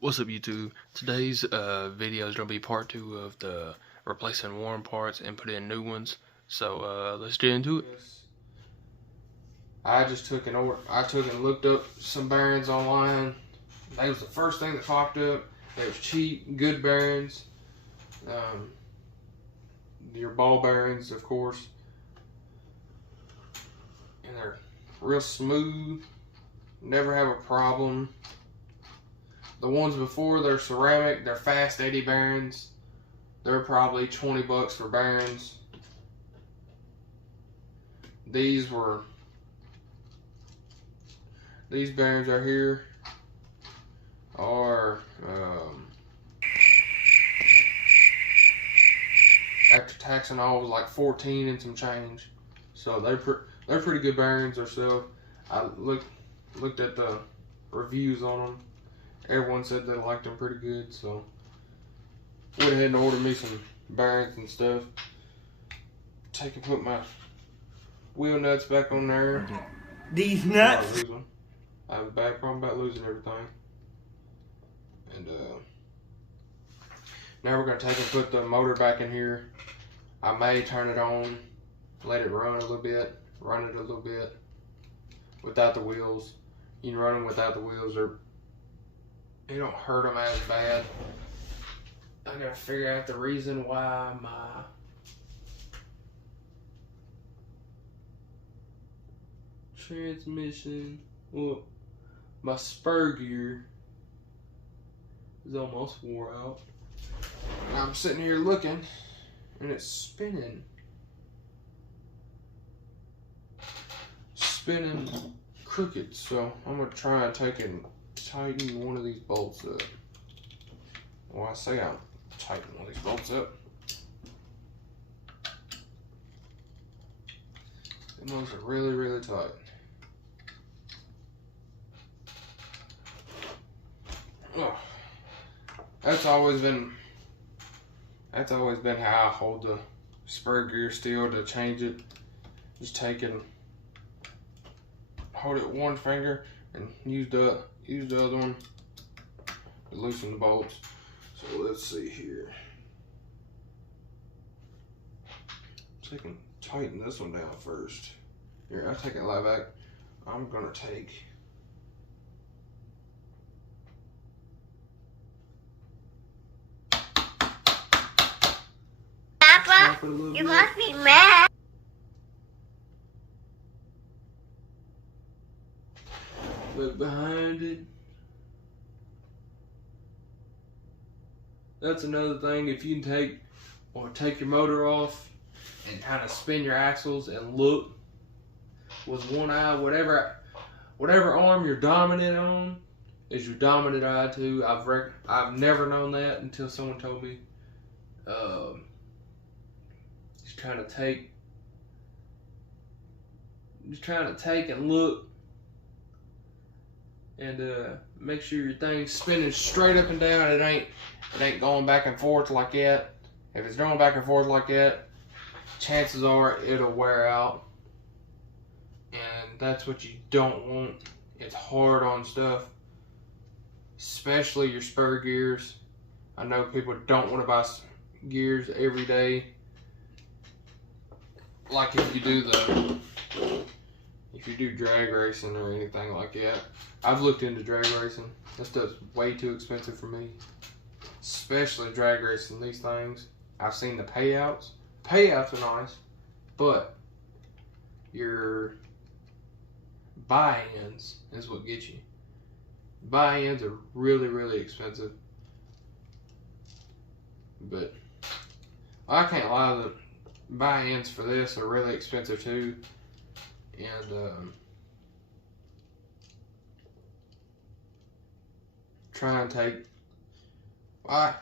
What's up, YouTube? Today's video is going to be part 2 of the replacing worn parts and put in new ones. So let's get into it. I just took and looked up some bearings online. That was the first thing that popped up. They was cheap, good bearings. Your ball bearings, of course. And they're real smooth. Never have a problem. The ones before, they're ceramic, they're fast eddy bearings. They're probably 20 bucks for bearings. These bearings right here are after taxing all was like 14 and some change. So they're pretty good bearings themselves. I looked at the reviews on them. Everyone said they liked them pretty good, so went ahead and ordered me some bearings and stuff. Take and put my wheel nuts back on there. These nuts? I have a bad problem about losing everything. And now we're gonna take and put the motor back in here. I may turn it on, let it run it a little bit without the wheels. You can run them without the wheels, it don't hurt them as bad. I gotta figure out the reason why my transmission, well, my spur gear is almost wore out. And I'm sitting here looking, and it's spinning crooked. So I'm gonna try and take and tighten one of these bolts up. Well, I say I'm tightening one of these bolts up. Those are really, really tight. Oh, that's always been how I hold the spur gear still to change it. Just take and hold it with one finger and use the other one to loosen the bolts. So let's see here. So I can tighten this one down first. Here, I'll take it live back. I'm gonna take Papa, you must be mad. Look behind it. That's another thing. If you can take your motor off and kind of spin your axles and look with one eye, whatever arm you're dominant on is your dominant eye too. I've never known that until someone told me. Just trying to take and look. And make sure your thing's spinning straight up and down. It ain't going back and forth like that. If it's going back and forth like that, chances are it'll wear out. And that's what you don't want. It's hard on stuff, especially your spur gears. I know people don't want to buy gears every day. Like if you do drag racing or anything like that. I've looked into drag racing. This stuff's way too expensive for me. Especially drag racing, these things. I've seen the payouts. Payouts are nice, but your buy-ins is what gets you. Buy-ins are really, really expensive. But I can't lie, the buy-ins for this are really expensive too. And try and take. I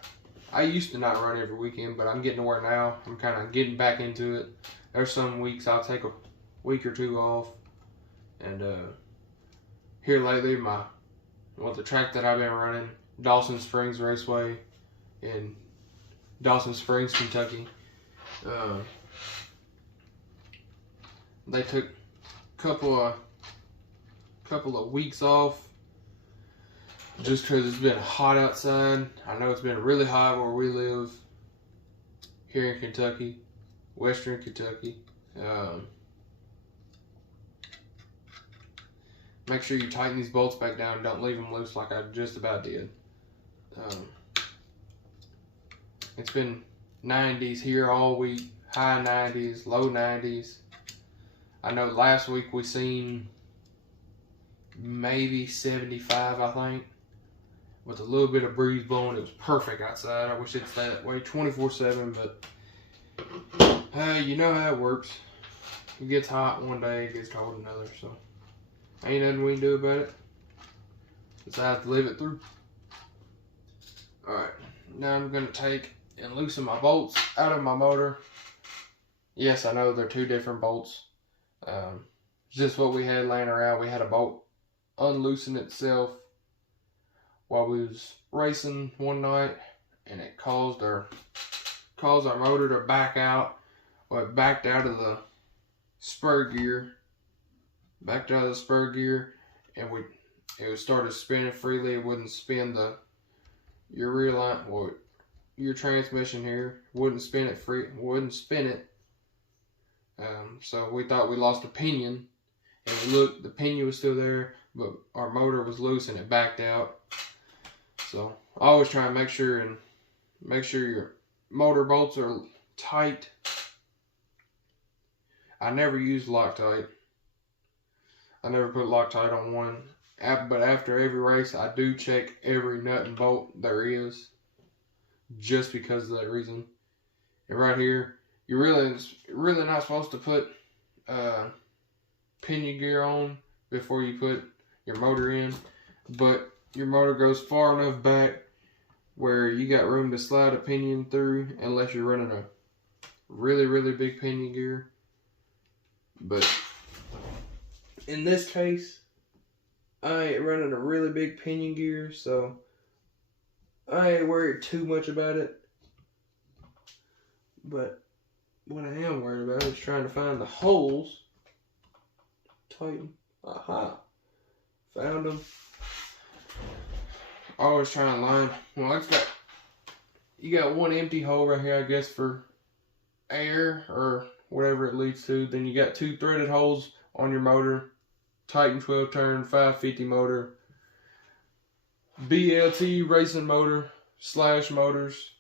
used to not run every weekend, but I'm getting to where now I'm kind of getting back into it. There's some weeks I'll take a week or two off, and here lately the track that I've been running, Dawson Springs Raceway in Dawson Springs, Kentucky. They took couple of weeks off just because it's been hot outside. I know it's been really hot where we live here in Kentucky, Western Kentucky. Make sure you tighten these bolts back down. Don't leave them loose like I just about did. It's been 90s here all week. High 90s, low 90s. I know last week we seen maybe 75, I think. With a little bit of breeze blowing. It was perfect outside. I wish it'd stay that way 24/7, but you know how it works. It gets hot one day, it gets cold another, so ain't nothing we can do about it. Just have to live it through. Alright, now I'm going to take and loosen my bolts out of my motor. Yes, I know they're two different bolts. Just what we had laying around. We had a bolt unloosen itself while we was racing one night, and it caused our motor to back out. Well, it backed out of the spur gear. Backed out of the spur gear, and it started spinning freely. It wouldn't spin your rear line, well, your transmission here wouldn't spin it wouldn't spin it. So we thought we lost the pinion, and look, the pinion was still there, but our motor was loose and it backed out. So I always try and make sure your motor bolts are tight. I never use Loctite. I never put Loctite on one. But after every race, I do check every nut and bolt there is, just because of that reason. And right here, you're really not supposed to put pinion gear on before you put your motor in, but your motor goes far enough back where you got room to slide a pinion through, unless you're running a really, really big pinion gear. But in this case, I ain't running a really big pinion gear, so I ain't worried too much about it. But what I am worried about is trying to find the holes. Tighten. Aha. Found them. Always trying to line. Well, you got one empty hole right here, I guess, for air or whatever it leads to. Then you got two threaded holes on your motor. Titan 12 turn 550 motor. BLT racing motor / motors.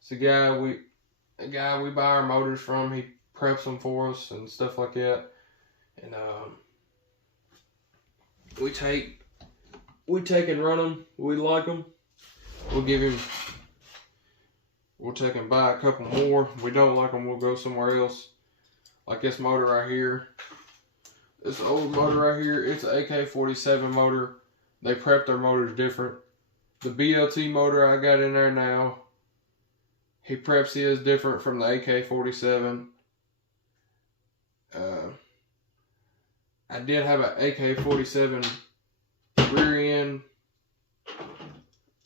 It's a guy we buy our motors from. He preps them for us and stuff like that. And we take and run them. We like them. We'll take and buy a couple more. If we don't like them, we'll go somewhere else. Like this motor right here. This old motor right here, it's an AK-47 motor. They prep their motors different. The BLT motor I got in there now, he preps his different from the AK-47. I did have an AK-47 rear end.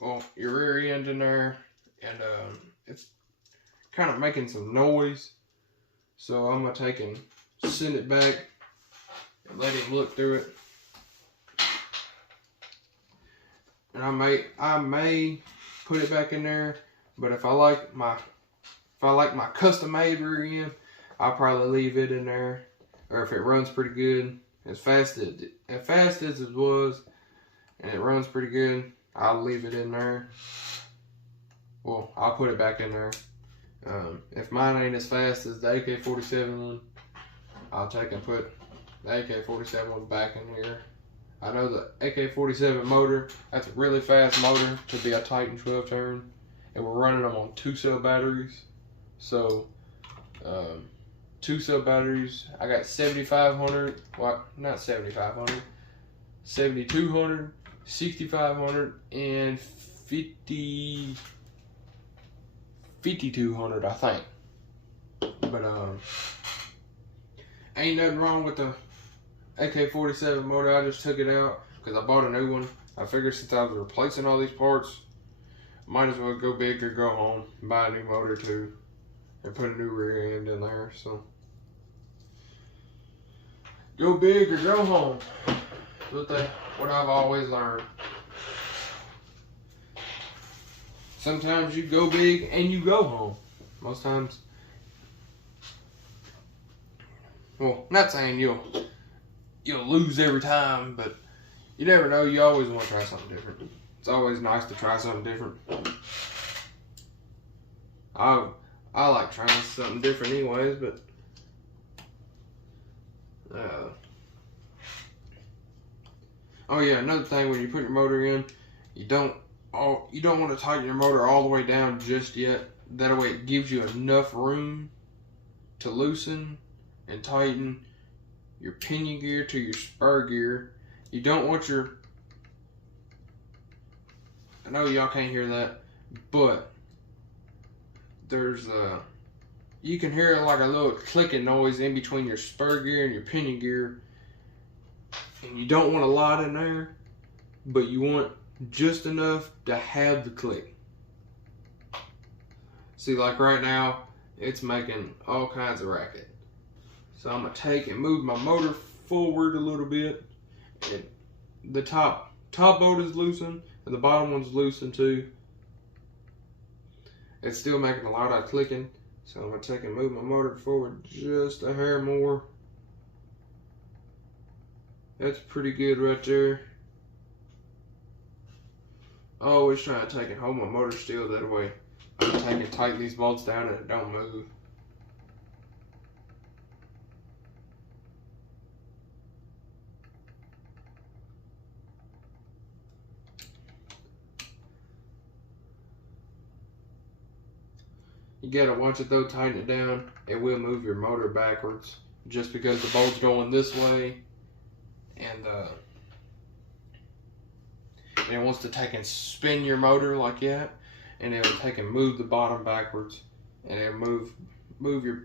Well, your rear end in there, and it's kind of making some noise. So I'm gonna take and send it back and let him look through it. And I may put it back in there, but if I like my custom made rear end, I'll probably leave it in there. Or if it runs pretty good, as fast as it was, and it runs pretty good, I'll leave it in there. Well, I'll put it back in there. If mine ain't as fast as the AK-47 one, I'll take and put the AK-47 one back in here. I know the AK-47 motor, that's a really fast motor to be a Titan 12 turn. And we're running them on 2-cell batteries. So, 2-cell batteries, I got 7,500, well, not 7,500, 7,200, 6,500, and 5,200, I think. But, ain't nothing wrong with the AK-47 motor. I just took it out because I bought a new one. I figured since I was replacing all these parts, might as well go big or go home and buy a new motor too, and put a new rear end in there. So go big or go home. What I've always learned. sometimes you go big and you go home. Most times, well, not saying you'll lose every time, but you never know. You always want to try something different. It's always nice to try something different. I like trying something different anyways, but oh yeah, another thing, when you put your motor in, you don't want to tighten your motor all the way down just yet. That way it gives you enough room to loosen and tighten your pinion gear to your spur gear. You don't want your, I know y'all can't hear that, but there's you can hear like a little clicking noise in between your spur gear and your pinion gear, and you don't want a lot in there, but you want just enough to have the click. See, like right now, it's making all kinds of racket. So I'm gonna take and move my motor forward a little bit, and the top bolt is loosened, and the bottom one's loosened too. It's still making a lot of clicking, so I'm gonna take and move my motor forward just a hair more. That's pretty good right there. Always trying to take and hold my motor still, that way I can take and tighten these bolts down and it don't move. You gotta watch it though, tighten it down. It will move your motor backwards just because the bolt's going this way, and it wants to take and spin your motor like that, and it'll take and move the bottom backwards, and it'll move your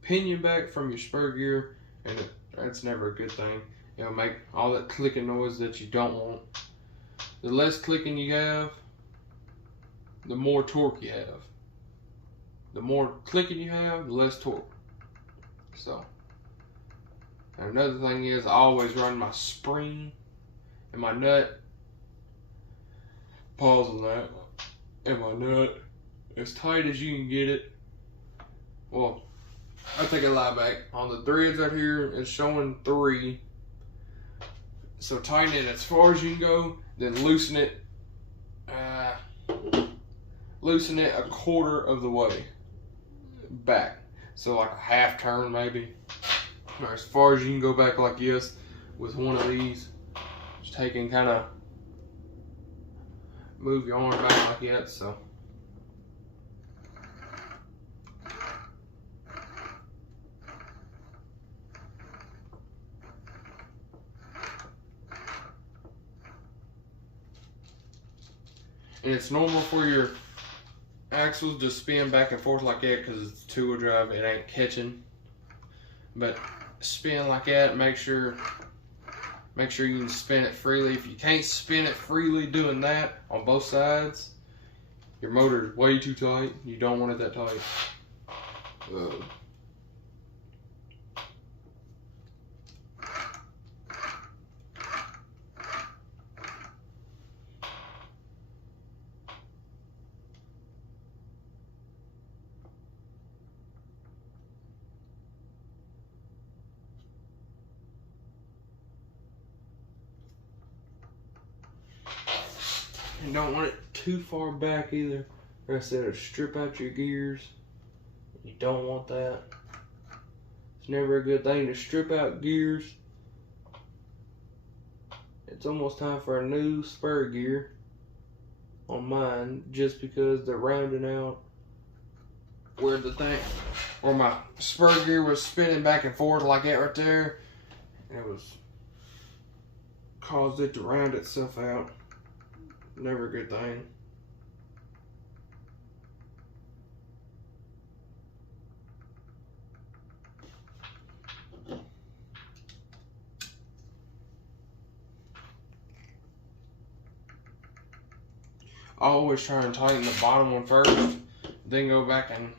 pinion back from your spur gear, and that's never a good thing. It'll make all that clicking noise that you don't want. The less clicking you have, the more torque you have. The more clicking you have, the less torque. So, and another thing is, I always run my spring and my nut, pause on that, and my nut as tight as you can get it. Well, I take a lie back. On the threads out here, it's showing 3. So tighten it as far as you can go, then loosen it a quarter of the way back. So like a half turn maybe. Or as far as you can go back like this with one of these. Just take and kind of move your arm back like that. So. And it's normal for your axles to spin back and forth like that because it's two-wheel drive, it ain't catching. But spin like that, make sure you can spin it freely. If you can't spin it freely doing that on both sides, your motor is way too tight. You don't want it that tight. And don't want it too far back either, or else it'll strip out your gears. You don't want that. It's never a good thing to strip out gears. It's almost time for a new spur gear on mine, just because they're rounding out where my spur gear was spinning back and forth like that right there, and it was caused it to round itself out. Never a good thing. I always try and tighten the bottom one first, then go back and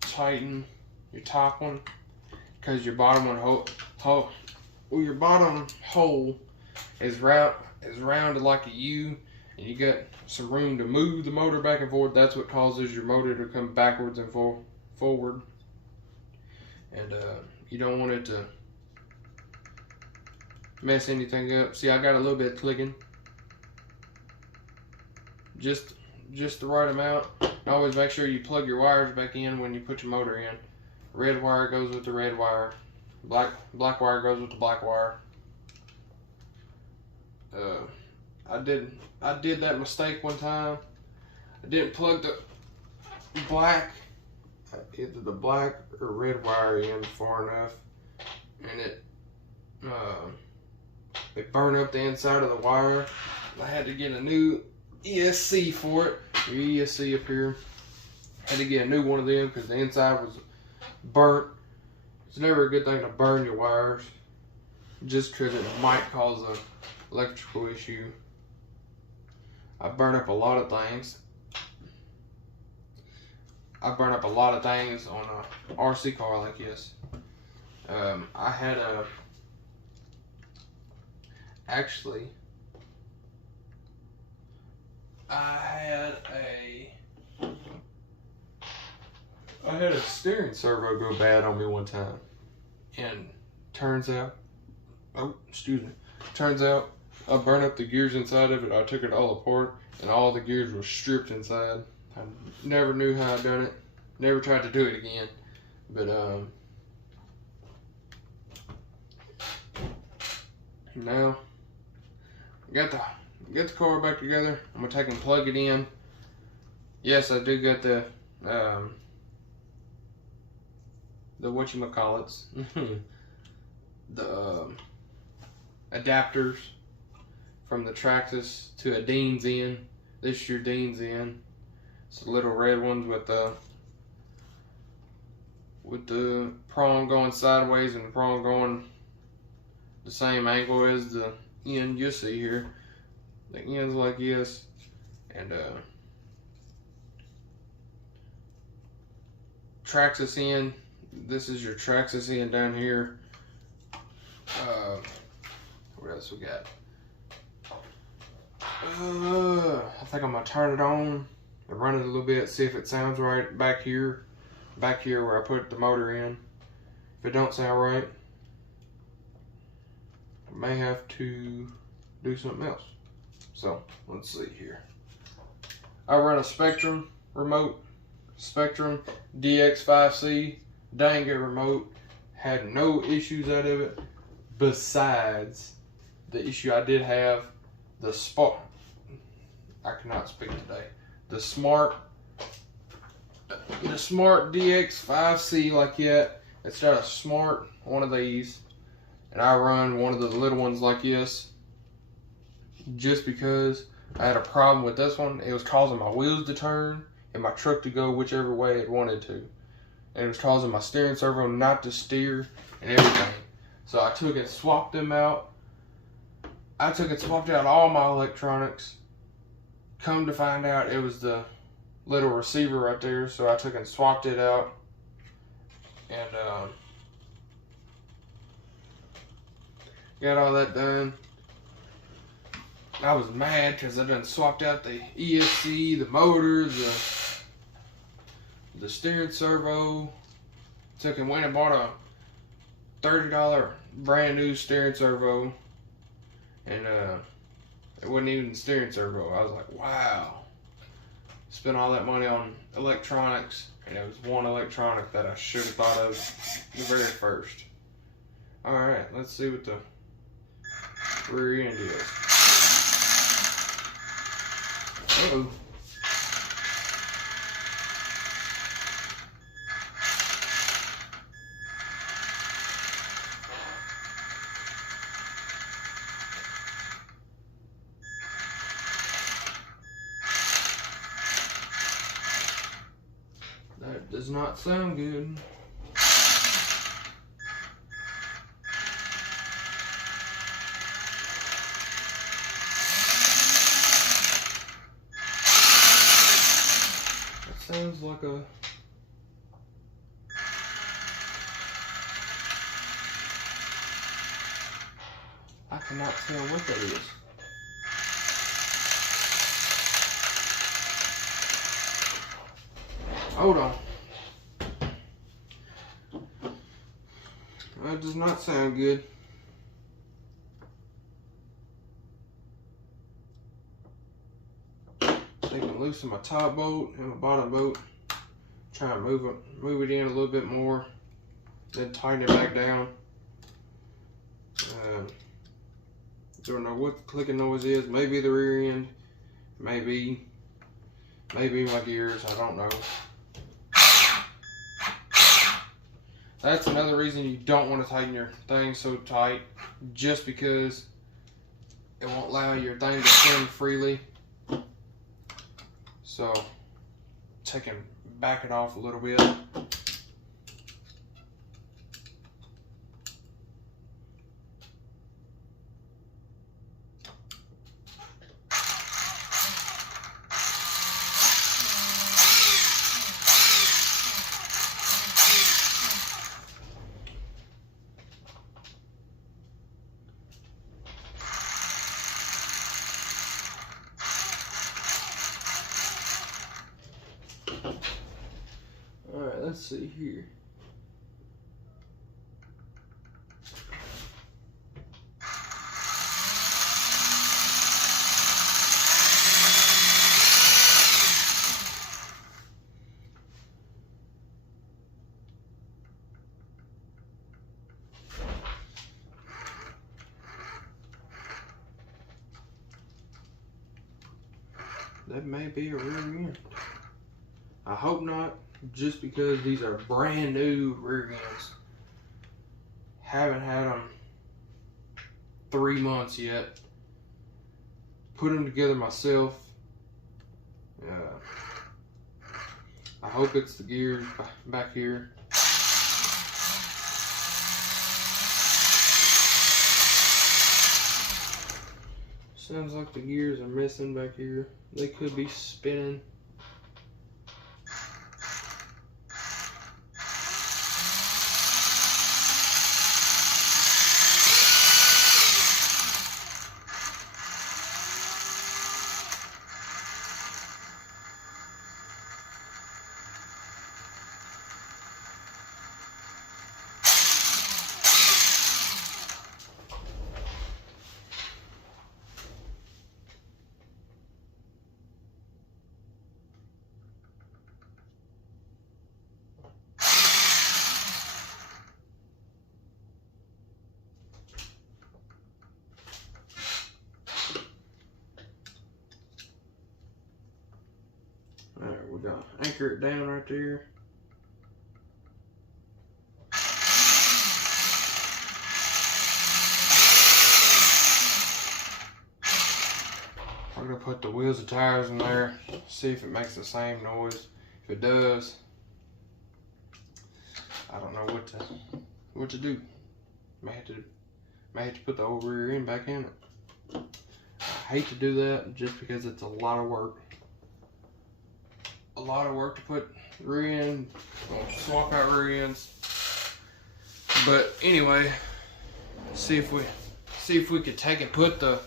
tighten your top one, because your bottom one your bottom hole is rounded like a U, and you got some room to move the motor back and forth, that's what causes your motor to come backwards and forward. And you don't want it to mess anything up. See, I got a little bit clicking. Just the right amount. Always make sure you plug your wires back in when you put your motor in. Red wire goes with the red wire. Black wire goes with the black wire. I did that mistake one time. I didn't plug the black, either the black or red wire in far enough, and it burned up the inside of the wire. I had to get a new ESC for it. Your ESC up here. Had to get a new one of them because the inside was burnt. It's never a good thing to burn your wires, just because it might cause an electrical issue. I burn up a lot of things. I burn up a lot of things on a RC car like this. I had a steering servo go bad on me one time, and turns out I burned up the gears inside of it. I took it all apart, and all the gears were stripped inside. I never knew how I done it. Never tried to do it again. But now got the car back together. I'm gonna take and plug it in. Yes, I do got the whatchamacallits, the adapters from the Traxxas to a Dean's in. This is your Dean's in. It's the little red ones with the prong going sideways and the prong going the same angle as the end you see here. The end's like this, and Traxxas in. This is your Traxxas in down here. What else we got? I think I'm gonna turn it on and run it a little bit, see if it sounds right back here where I put the motor in. If it don't sound right, I may have to do something else. So let's see here. I run a Spektrum remote, Spektrum DX5C, dang good remote. Had no issues out of it, besides the issue I did have, the Spark. I cannot speak today. The Smart DX5C like that. It's got a Smart one of these, and I run one of the little ones like this, just because I had a problem with this one. It was causing my wheels to turn and my truck to go whichever way it wanted to. And it was causing my steering servo not to steer and everything. So I took and swapped them out. I took and swapped out all my electronics. Come to find out, it was the little receiver right there. So I took and swapped it out. And got all that done. I was mad because I done swapped out the ESC, the motors, the steering servo. Took and went and bought a $30 brand new steering servo, and it wasn't even the steering servo. I was like, wow, spent all that money on electronics, and it was one electronic that I should have thought of the very first. All right, let's see what the rear end is. Uh-oh. That does not sound good. Sounds like a I cannot tell what that is. Hold on. That does not sound good. Taking loose in my top bolt and my bottom bolt. Try and move it in a little bit more. Then tighten it back down. Don't know what the clicking noise is. Maybe the rear end. Maybe my gears. I don't know. That's another reason you don't want to tighten your thing so tight, just because it won't allow your thing to spin freely. So back it off a little bit. Alright, let's see here. That may be a rear end. I hope not, just because these are brand new rear ends. Haven't had them 3 months yet. Put them together myself. I hope it's the gears back here. Sounds like the gears are missing back here. They could be spinning. Alright, we got to anchor it down right there. I'm going to put the wheels and tires in there, see if it makes the same noise. If it does, I don't know what to do. May have to put the old rear end back in it. I hate to do that just because it's a lot of work. A lot of work to put rear end, swap out rear ends. But anyway, see if we could take and put some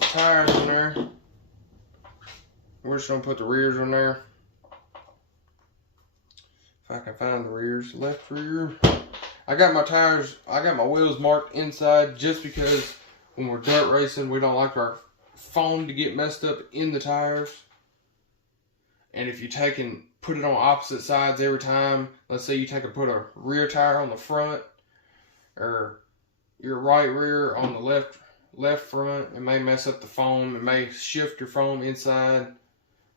tires in there. We're just gonna put the rears in there. If I can find the rears, left rear. I got my wheels marked inside just because when we're dirt racing, we don't like our foam to get messed up in the tires. And if you take and put it on opposite sides every time, let's say you take and put a rear tire on the front, or your right rear on the left front, it may mess up the foam. It may shift your foam inside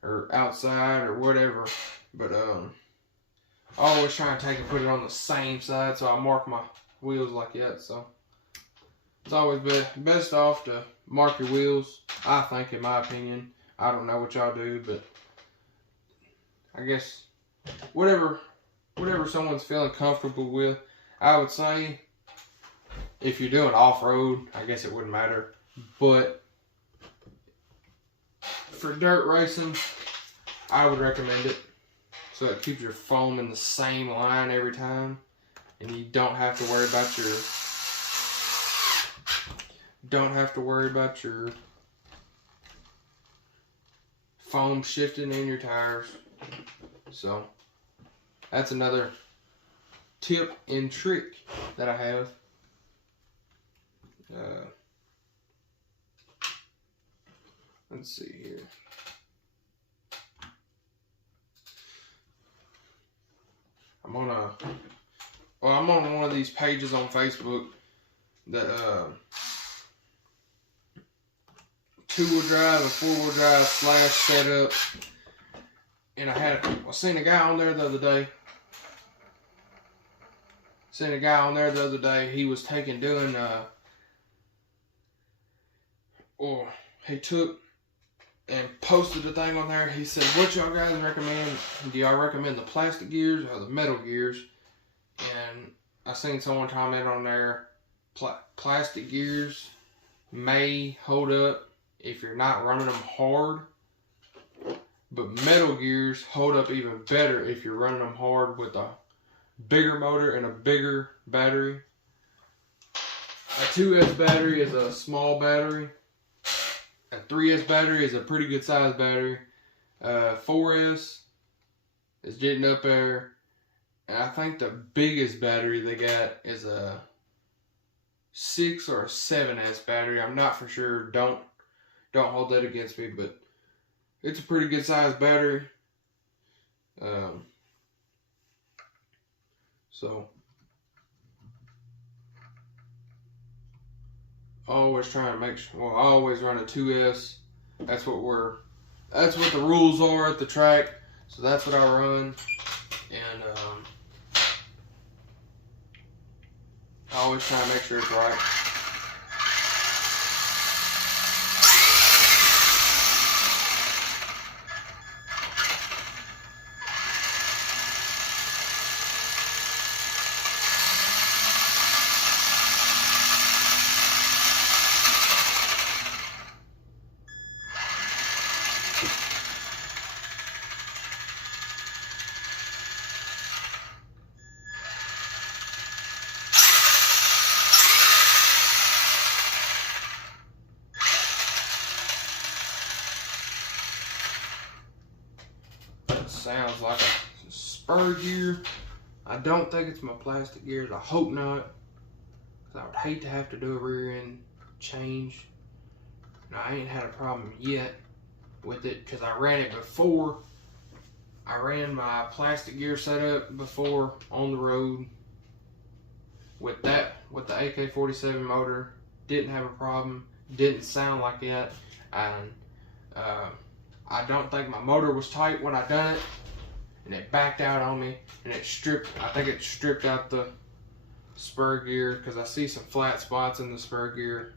or outside or whatever. But I always try and take and put it on the same side, so I mark my wheels like that. So it's always best off to mark your wheels, I think, in my opinion. I don't know what y'all do, but I guess whatever someone's feeling comfortable with. I would say if you're doing off-road, I guess it wouldn't matter. But for dirt racing, I would recommend it. So it keeps your foam in the same line every time. And you don't have to worry about your foam shifting in your tires. So that's another tip and trick that I have. Let's see here. I'm on one of these pages on Facebook that 2-wheel drive and 4-wheel drive slash setup, and I seen a guy on there the other day. He was he took and posted a thing on there. He said, "What y'all guys recommend? Do y'all recommend the plastic gears or the metal gears?" And I seen someone comment on there, plastic gears may hold up if you're not running them hard, but metal gears hold up even better if you're running them hard with a bigger motor and a bigger battery. A 2S battery is a small battery. A 3S battery is a pretty good size battery. 4S is getting up there. And I think the biggest battery they got is a 6 or a 7S battery. I'm not for sure. Don't hold that against me, but it's a pretty good size battery. So always trying to make sure. Well, I always run a 2S. That's what the rules are at the track. So that's what I run, and I always try to make sure it's right. Sounds like a spur gear. I don't think it's my plastic gears. I hope not, because I would hate to have to do a rear end change. Now, I ain't had a problem yet with it because I ran it before. I ran my plastic gear setup before on the road with the AK-47 motor. Didn't have a problem. Didn't sound like that. And I don't think my motor was tight when I done it, and it backed out on me, and I think it stripped out the spur gear, because I see some flat spots in the spur gear,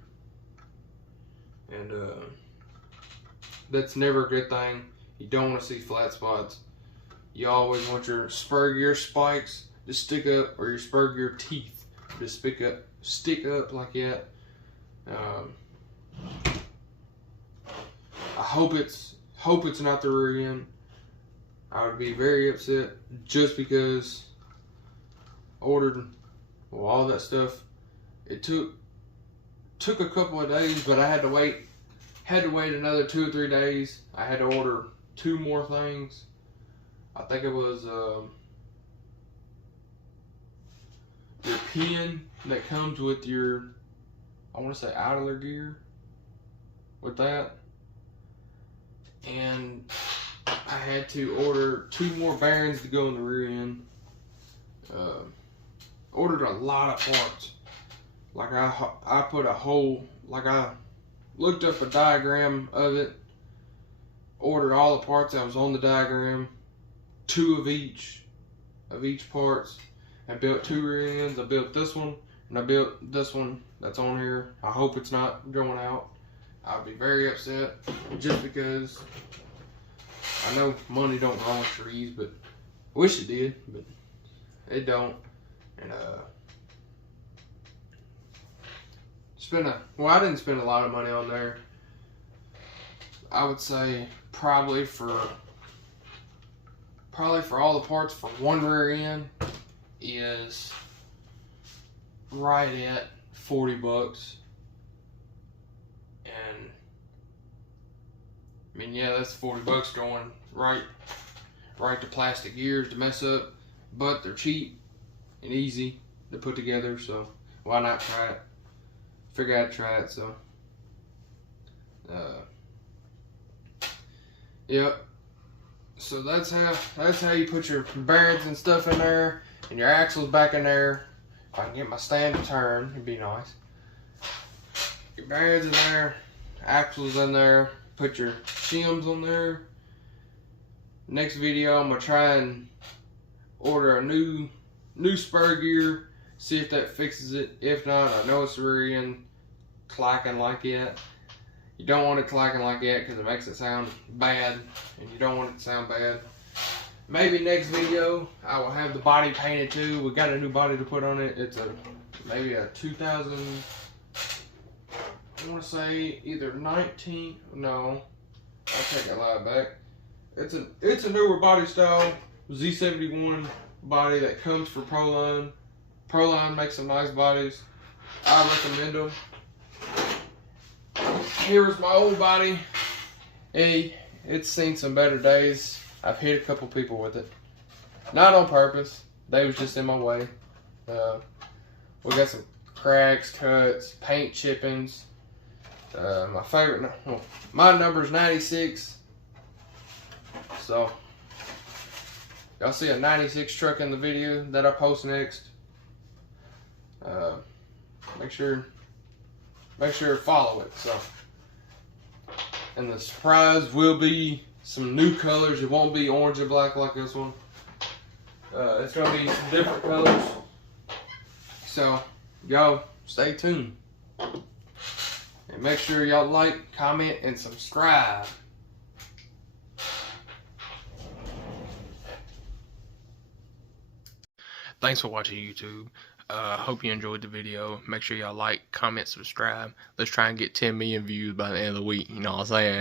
and that's never a good thing. You don't want to see flat spots. You always want your spur gear spikes to stick up, or your spur gear teeth to stick up like that. I hope it's not the rear end. I would be very upset just because I ordered all that stuff. It took a couple of days, but I had to wait another 2 or 3 days. I had to order 2 more things. I think it was your pin that comes with your, I want to say, idler gear with that. And I had to order 2 more bearings to go in the rear end. Ordered a lot of parts. Like I put a whole, like I looked up a diagram of it, ordered all the parts that was on the diagram, 2 of each parts, and built 2 rear ends. I built this one, and I built this one that's on here. I hope it's not going out. I'd be very upset just because I know money don't grow on trees, but I wish it did, but it don't. And I didn't spend a lot of money on there. I would say probably for all the parts for one rear end is right at $40. And I mean, yeah, that's 40 bucks going right to plastic gears to mess up, but they're cheap and easy to put together, so why not try it? Figure out to try it, so yep. So that's how you put your bearings and stuff in there, and your axles back in there. If I can get my stand to turn, it'd be nice. Your bearings in there, axles in there, put your shims on there. Next video, I'm gonna try and order a new spur gear, see if that fixes it. If not, I know it's really clacking like that. You don't want it clacking like that because it makes it sound bad, and you don't want it to sound bad. Maybe next video I will have the body painted too. We got a new body to put on it. It's maybe a 2000. I want to say either 19. No, I'll take that lie back. It's a newer body style, Z71 body that comes from Proline. Proline makes some nice bodies. I recommend them. Here's my old body. Hey, it's seen some better days. I've hit a couple people with it. Not on purpose. They was just in my way. We got some cracks, cuts, paint chippings. My favorite, my number's 96. So, y'all see a 96 truck in the video that I post next. Make sure to follow it. So, and the surprise will be some new colors. It won't be orange and black like this one. It's gonna be some different colors. So, y'all stay tuned. And make sure y'all like, comment, and subscribe. Thanks for watching YouTube. Hope you enjoyed the video. Make sure y'all like, comment, subscribe. Let's try and get 10 million views by the end of the week. You know what I'm saying?